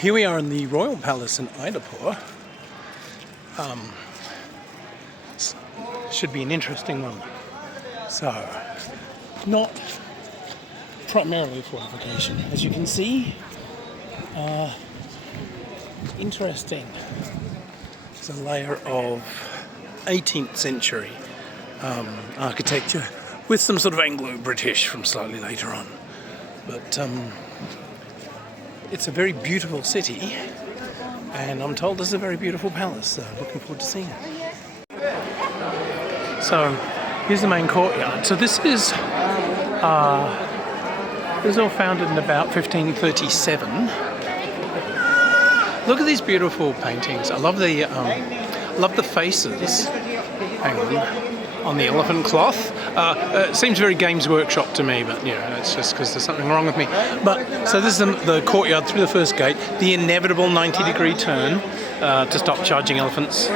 Here we are in the Royal Palace in Uidapur. Should be an interesting one. So, not primarily fortification, as you can see. Interesting. It's a layer of 18th century architecture with some sort of Anglo-British from slightly later on. But it's a very beautiful city, and I'm told there's a very beautiful palace, so looking forward to seeing it. So here's the main courtyard. So this is all founded in about 1537. Look at these beautiful paintings. I love the faces. Hang on the elephant cloth. It seems very Games Workshop to me, but you know, it's just because there's something wrong with me. But so this is the courtyard through the first gate, the inevitable 90-degree turn to stop charging elephants.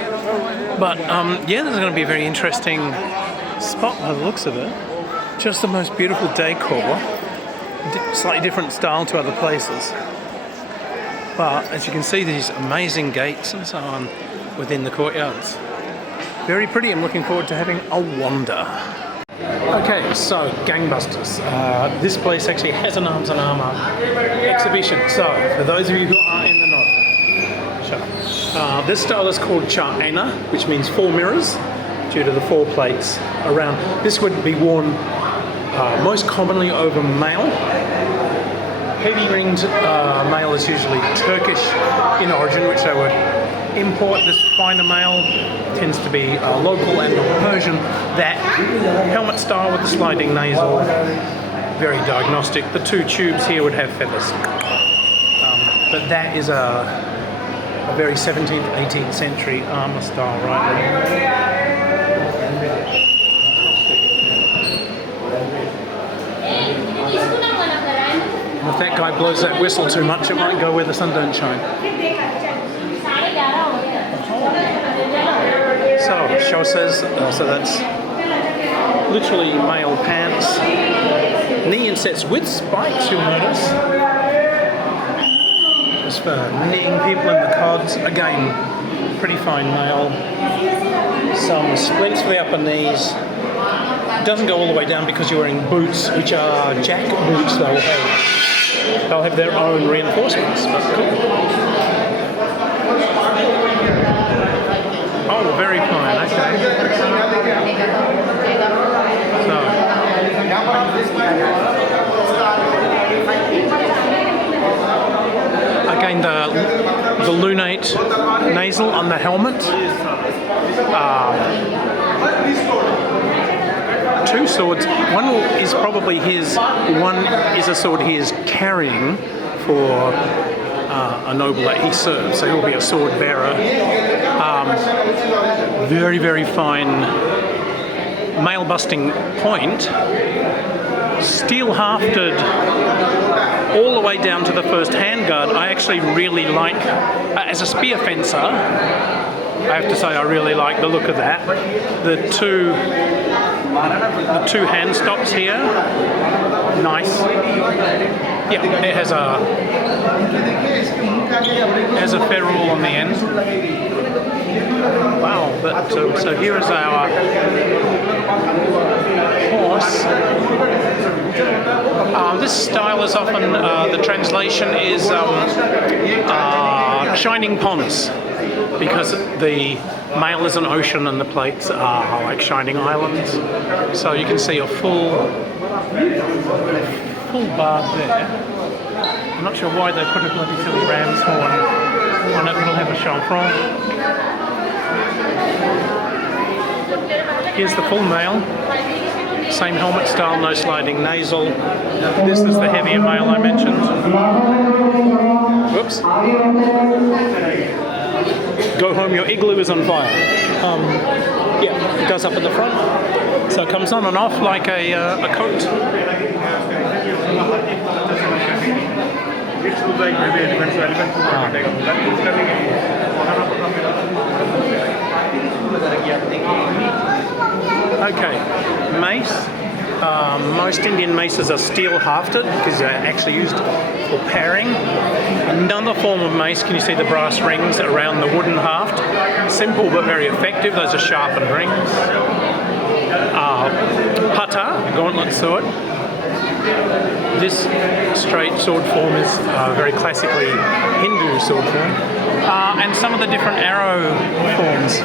But yeah, there's going to be a very interesting spot by the looks of it. Just the most beautiful decor, slightly different style to other places. But as you can see, these amazing gates and so on within the courtyards. Very pretty. I'm looking forward to having a wander. Okay, so gangbusters. This place actually has an arms and armour exhibition. So for those of you who are in the know, this style is called cha, which means 4 mirrors, due to the 4 plates around. This would be worn most commonly over mail. Heavy ringed mail is usually Turkish in origin, which they would import. This finer mail tends to be local and Persian. That helmet style with the sliding nasal, very diagnostic. The 2 tubes here would have feathers. But that is a very 17th, 18th century armour style right there. And if that guy blows that whistle too much, it might go where the sun don't shine. So, chausses, so that's literally male pants. Knee insets with spikes, you'll notice. Just for kneeing people in the cods. Again, pretty fine mail. Some splints for the upper knees. It doesn't go all the way down because you're wearing boots, which are jack boots. They'll have their own reinforcements. But cool. Oh, very fine, okay. So, again, the lunate nasal on the helmet. 2 swords. One is probably his, one is a sword he is carrying for a noble that he serves, so he'll be a sword bearer. Very, very fine mail busting point, steel hafted all the way down to the first handguard. I actually really like, as a spear fencer, I have to say I really like the look of that. The two hand stops here, nice. Yeah, it has a ferrule on the end. Wow, but so here is our horse. This style is often, the translation is shining ponds, because the mail is an ocean and the plates are like shining islands. So you can see a full bar there. I'm not sure why they put a bloody silly ram's horn on it. It'll have a chamfron. Here's the full mail. Same helmet style, no sliding nasal. This is the heavier mail I mentioned. Whoops. Go home, your igloo is on fire. Yeah, it goes up at the front. So it comes on and off like a coat. Okay, mace. Most Indian maces are steel hafted because they're actually used for paring. Another form of mace, can you see the brass rings around the wooden haft? Simple but very effective. Those are sharpened rings. Pata, gauntlet sword. This straight sword form is very classically Hindu sword form. And some of the different arrow forms.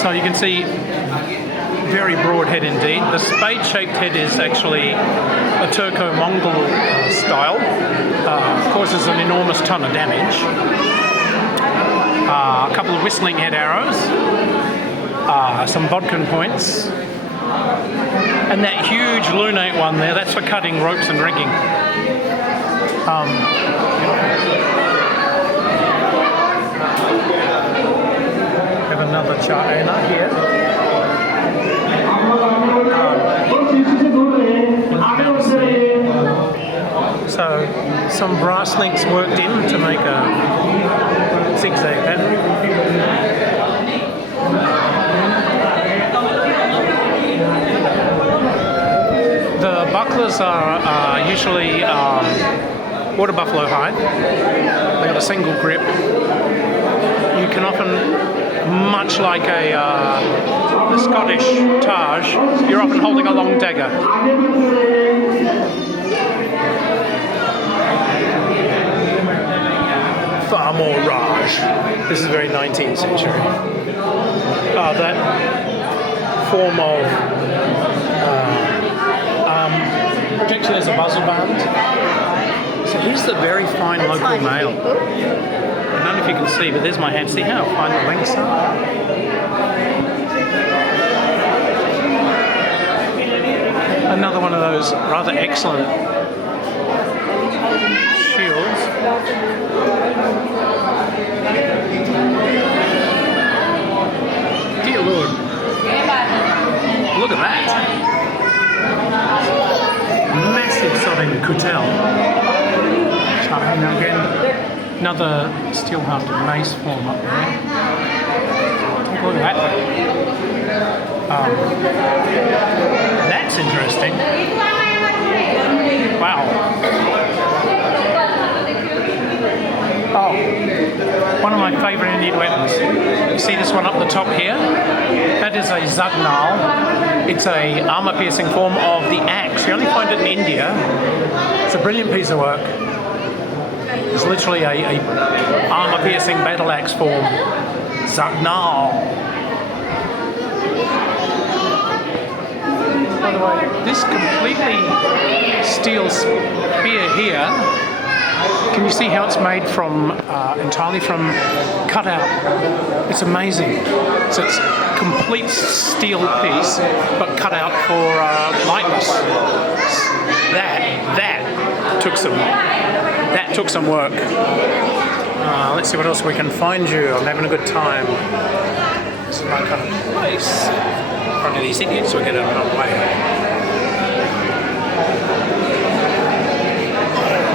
So you can see very broad head indeed. The spade-shaped head is actually a Turco-Mongol style. Causes an enormous ton of damage. A couple of whistling head arrows. Some bodkin points. And that huge lunate one there, that's for cutting ropes and rigging. Have another China here. So some brass links worked in to make a zigzag pattern. The bucklers are usually water buffalo hide. They've got a single grip. You can often, much like the Scottish Taj, you're often holding a long dagger. Far more Raj. This is very 19th century. That form of projection is a muzzle band. So here's the very fine local mail. I don't know if you can see, but there's my hand. See how fine the links are? Another one of those rather excellent shields. Dear Lord. Look at that. Massive sodding coutel. China again. Another steel hafted mace form up there. Look at that. That's interesting. Wow. Oh, one of my favourite Indian weapons. You see this one up the top here? That is a zagnal. It's a armour-piercing form of the axe. You only find it in India. It's a brilliant piece of work. It's literally a armour-piercing battle axe form. Zagnal. By the way, this completely steel spear here, can you see how it's made from entirely from cutout? It's amazing. So it's a complete steel piece, but cut out for lightness. That took some work. Let's see what else we can find you. I'm having a good time. This is my kind of place. In front of these idiots, we'll get out of the way.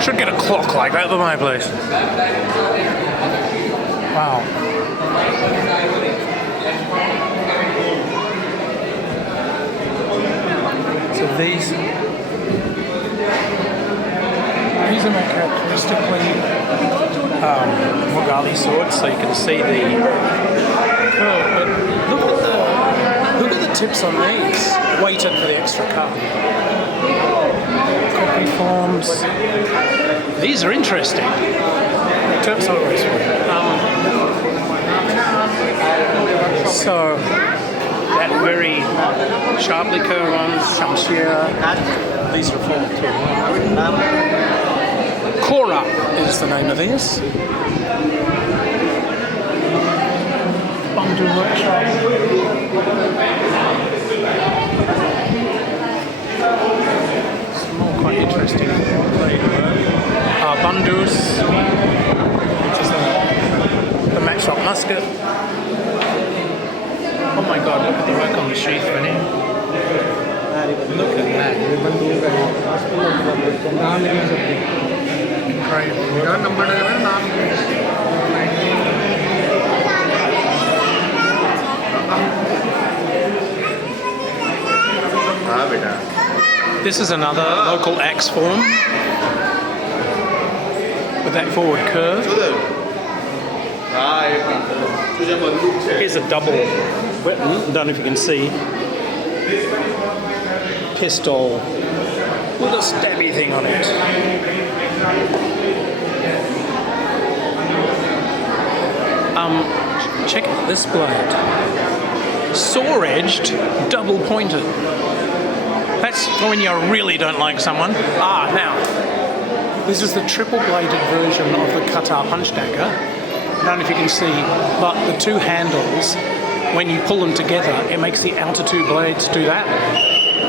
Should get a clock like that for my place. Wow. So these are more characteristically Mughali swords, so you can see the curve. But look at the tips on these, weighted for the extra cut. Copy forms. These are interesting. Tips always. So that very sharply curved ones, Shamshir, these are formed too. Kora is the name of these. Bandu workshop. Some more quite interesting blade work. Bandus, which is the matchlock musket. Oh my god, look at the work on the sheath, Vinny. Look at that. This is another local axe form with that forward curve. Here's a double weapon, I don't know if you can see. Pistol with a stabby thing on it. Check out this blade. Saw-edged, double-pointed. That's for when you really don't like someone. Now, this is the triple-bladed version of the Qatar punch dagger. I don't know if you can see, but the two handles, when you pull them together, it makes the outer two blades do that.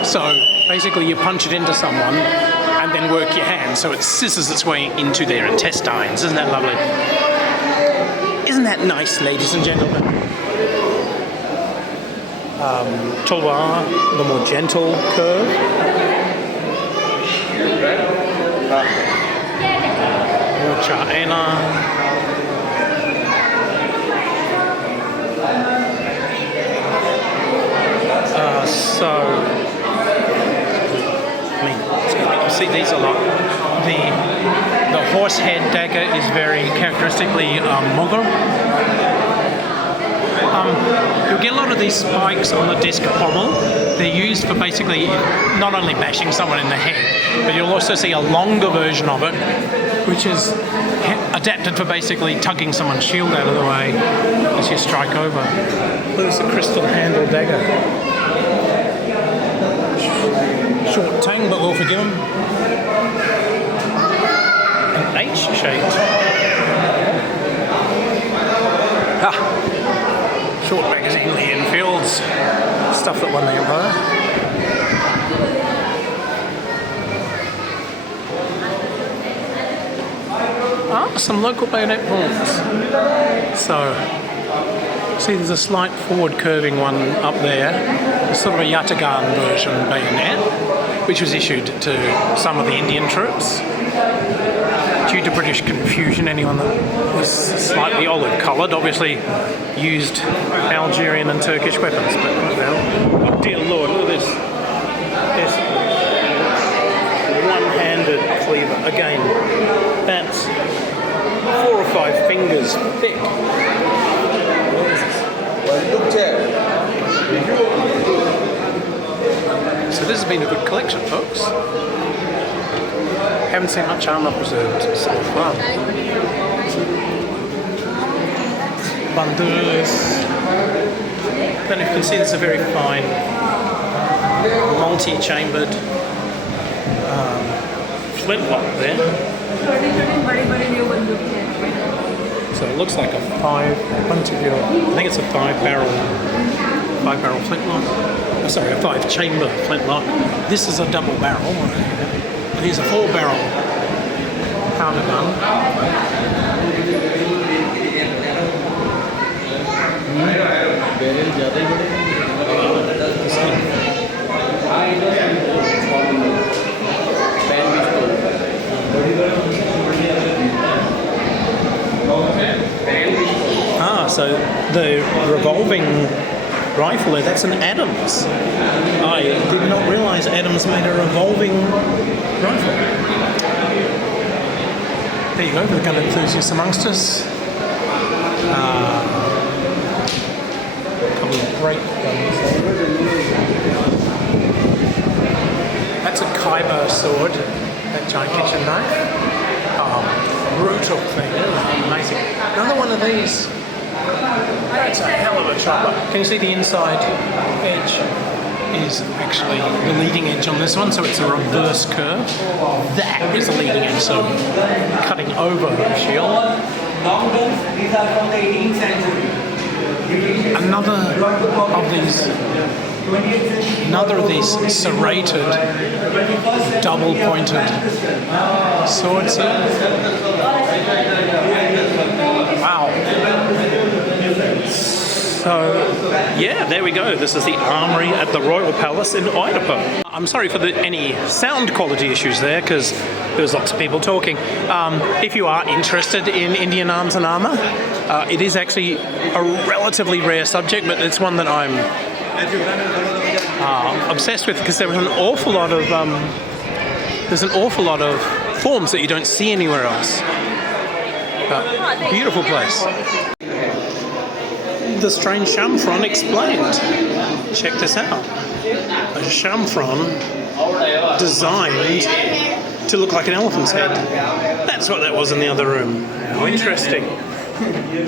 So basically you punch it into someone and then work your hand, so it scissors its way into their intestines. Isn't that lovely? Isn't that nice, ladies and gentlemen? Talwar, the more gentle curve. Cha'ena. You see these a lot. The horse head dagger is very characteristically Mughal. You'll get a lot of these spikes on the disc pommel. They're used for basically not only bashing someone in the head, but you'll also see a longer version of it, which is adapted for basically tugging someone's shield out of the way as you strike over. There's a crystal handle dagger. Short tang, but we'll forgive him. An H-shaped. Short magazine, Lee Enfields. Stuff that won the Empire. Some local bayonet forms. So, see there's a slight forward curving one up there. It's sort of a Yataghan version bayonet, which was issued to some of the Indian troops. Due to British confusion, anyone that was slightly olive-coloured obviously used Algerian and Turkish weapons. But, well, oh dear Lord, look at this. This one-handed cleaver. Again, that's 4 or 5 fingers thick. So this has been a good collection, folks. Haven't seen much armour preserved so far. Bandurs. Then you can see there's a very fine multi-chambered flintlock there. So it looks like a 5-barrel flintlock. Oh, sorry, a 5-chamber flintlock. This is a double barrel. Here's a 4-barrel powder gun. So the revolving rifle there, that's an Adams. I did not realise Adams made a revolving rifle. There you go, for the gun enthusiasts amongst us. A couple of great guns. That's a Khyber sword, that giant kitchen knife. Brutal thing, amazing. Another one of these. That's a hell of a chopper. Can you see the inside edge is actually the leading edge on this one, so it's a reverse curve. That is the leading edge, so cutting over the shield. Another of these serrated, double-pointed swords here. Wow. So, yeah, there we go. This is the armoury at the Royal Palace in Uidapur. I'm sorry for any sound quality issues there, because there was lots of people talking. If you are interested in Indian arms and armour, it is actually a relatively rare subject, but it's one that I'm obsessed with, because there's an awful lot of forms that you don't see anywhere else. But beautiful place. The strange chamfron explained. Check this out. A chamfron designed to look like an elephant's head. That's what that was in the other room. How interesting.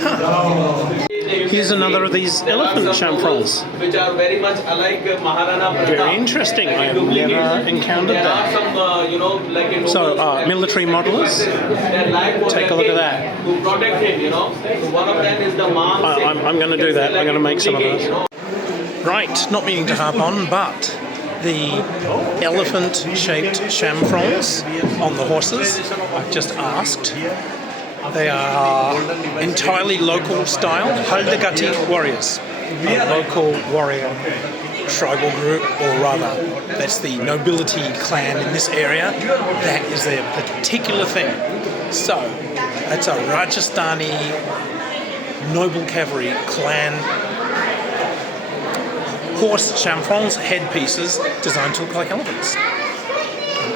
Huh. Here's another of these elephant chamfrons. Which are very much alike Maharana. Very interesting. I have never encountered that. So, military modelers. Take a look at that. To protect him, one of them is the man. I'm going to do that. I'm going to make some of those. Right, not meaning to harp on, but the elephant-shaped chamfrons on the horses, I've just asked. They are entirely local style Haldagati warriors, a local warrior tribal group, or rather, that's the nobility clan in this area. That is their particular thing. So, that's a Rajasthani noble cavalry clan horse chamfrons, headpieces designed to look like elephants.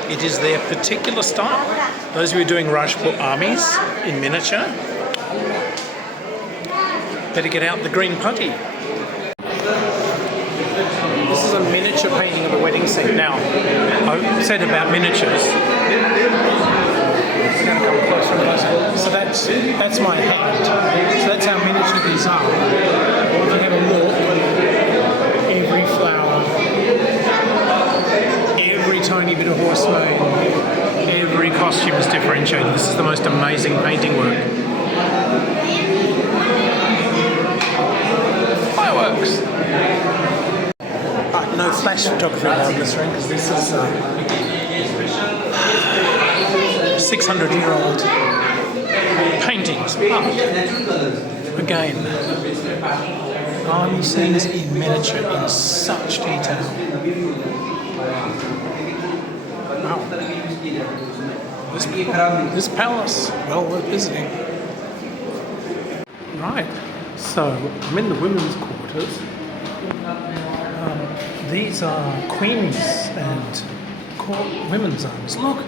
It is their particular style. Those who are doing Rajput armies in miniature, better get out the green putty. This is a miniature painting of the wedding scene. Now, I said about miniatures. So that's my hand. So that's how miniature these are. If you have a look, every flower, every tiny bit of horse mane, every costume is differentiated. This is the most amazing painting work. Fireworks! Right, no flash photography allowed in this room because this is 600-year-old paintings. But again, army scenes in miniature in such detail. Wow. This palace, well worth visiting. Right, so I'm in the women's quarters. These are queens and women's arms. Look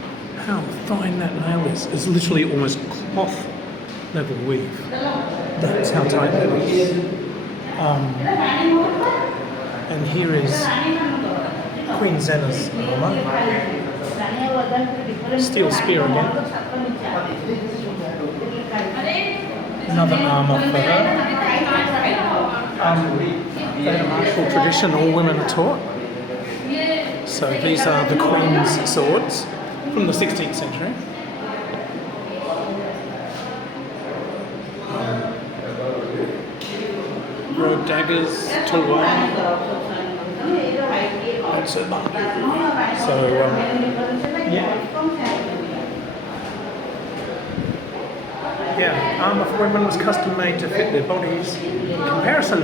how fine that nail is. It's literally almost cloth level weave. That's how tight that is. And here is Queen Zena's armour. Steel spear again. Another armour for her. That martial tradition all women are taught. So these are the Queen's swords from the 16th century. Robe daggers, tulwar. That's her button. So, yeah, armour for women was custom made to fit their bodies. In comparison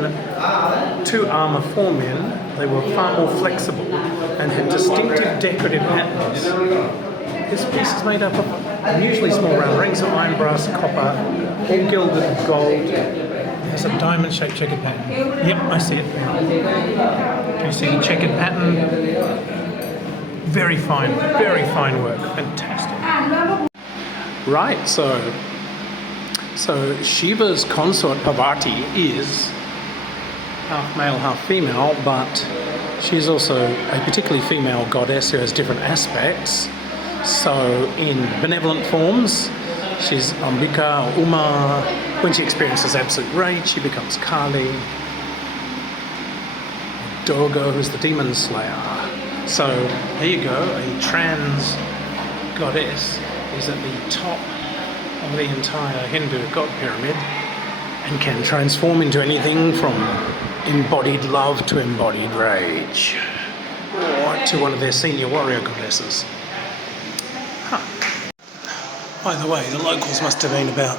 to armour for men, they were far more flexible and had distinctive decorative patterns. This piece is made up of unusually small round rings of iron, brass, copper, all gilded with gold. It has a diamond-shaped checkered pattern. Yep, I see it now. Do you see the checkered pattern? Very fine work. Fantastic. Right, so Shiva's consort Parvati is half male, half female, but she's also a particularly female goddess who has different aspects. So in benevolent forms, she's Ambika or Uma. When she experiences absolute rage, she becomes Kali. Durga, who's the demon slayer. So here you go, a trans goddess is at the top of the entire Hindu god pyramid and can transform into anything from embodied love to embodied rage, or to one of their senior warrior goddesses. Huh. By the way, the locals must have been about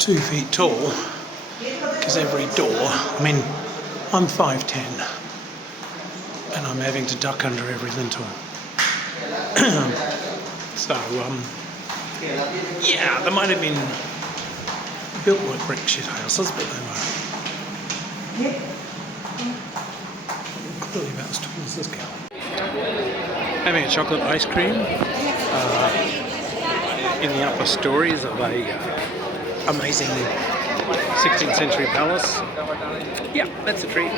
2 feet tall, because every door, I'm 5'10", and I'm having to duck under every lintel. So, yeah, they might have been built like brick shit houses, but they were Probably about as tall as this girl. Having a chocolate ice cream in the upper stories of a amazing 16th century palace. Yeah, that's a treat.